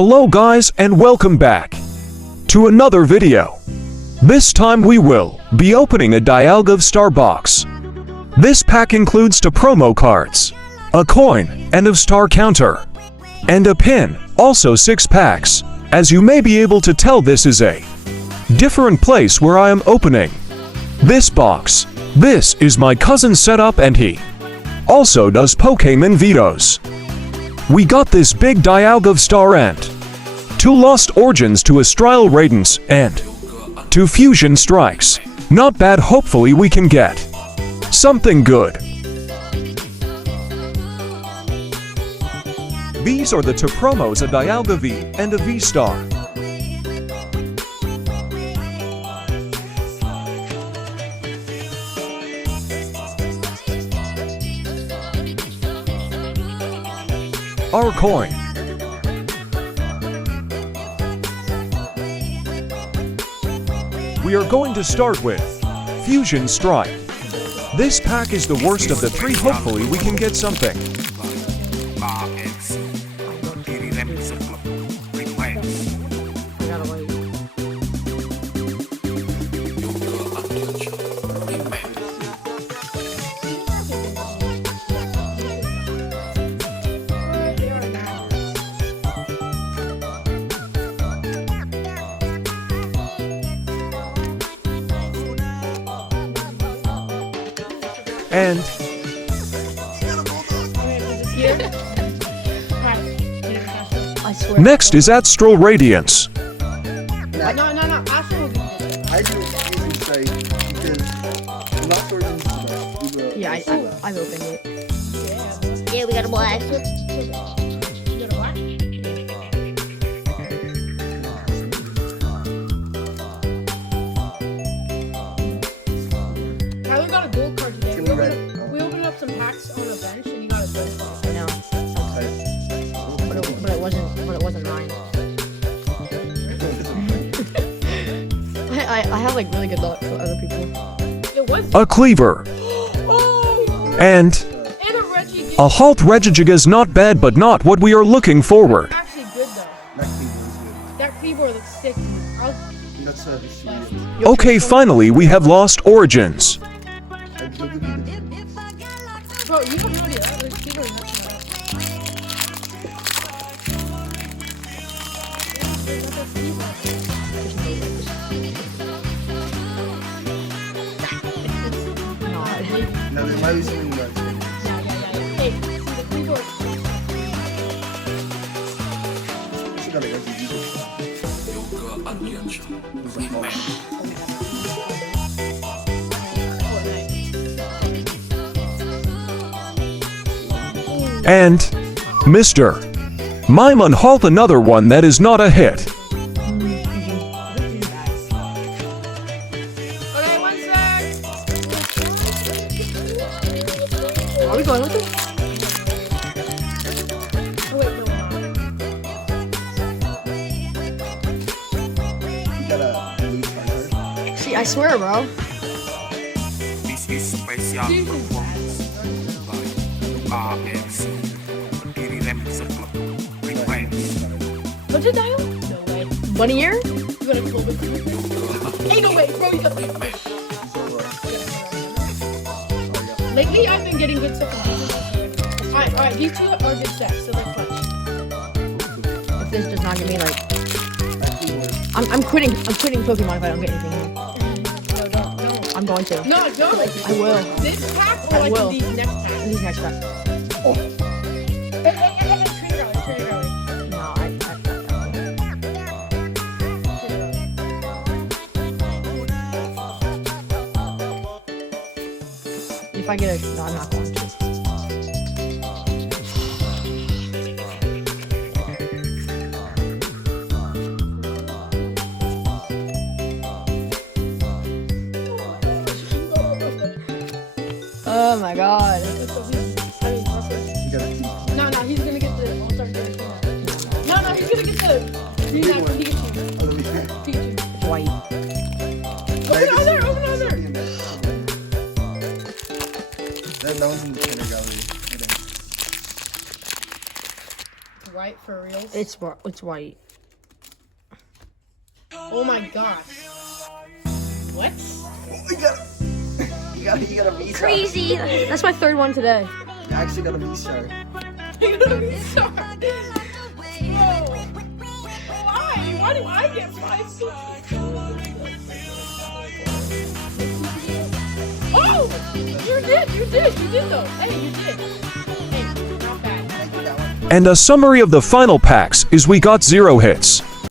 Hello guys and welcome back to another video. This time we will be opening a Dialga Vstar box. This pack includes 2 promo cards, a coin and a star counter, and a pin, also 6 packs. As you may be able to tell, this is a different place where I am opening this box. This is my cousin's setup and he also does Pokemon videos. We got this big Dialga Vstar and 2 Lost Origins, 2 Astral Radiance, and 2 Fusion Strikes. Not bad, hopefully we can get something good. These are the 2 promos, a Dialga V and a V-Star. Our coin. We are going to start with Fusion Strike. This pack is the worst of the 3, hopefully we can get something. And next is Astral Radiance. No. Astral will be good. I do Fusion Strike because Lost Origins is the best. Yeah, I've opened it. Yeah, we got a blast. You gotta watch. Tyler got a gold card today. We opened up some packs on the bench and you got a gold card. I know. But it wasn't mine. I have like really good luck for other people. It was. a Cleaver. Oh! And And a Reggie. a Halt Regigiga is not bad, but not what we are looking forward. Actually good though. That Cleaver is good. That keyboard looks sick. That's history. Okay, finally we have Lost Origins. Bro, you have no idea. This keyboard is not No, there might be something that's good. Hey, see the keyboard. She got a good And Mr. Mime Halt, another one that is not a hit. Okay, 1 sec. Are we going with it? Oh, wait, no. You got a blue card. See, I swear, bro. This is special performance by RX. What's your dial? No way. 1 year? You gotta pull this. Ain't no way, bro. You got Lately, I've been getting good stuff. Alright, these 2 are good sets, so they're clutch. If this does not give me like, I'm quitting Pokemon if I don't get anything here. No, don't. I'm going to. No, don't. I will. This pack or I like will. these next packs? These next packs. Trainer rally. No, if I get a, no, I'm not going to. Oh my god. You got a No, he's gonna get the all-star jersey. No, he's gonna get the Pikachu. White. Open other. That one's in the trainer gallery. Right. white for reals? It's white. Oh my gosh. What? You got a V-star. Crazy. That's my third one today. You actually got a V-star. Sorry. Whoa. Why? Why do I get 5 stars? Oh! You did though. Hey, you did. Hey, not bad. Thank you, that one. And a summary of the final packs is we got 0 hits,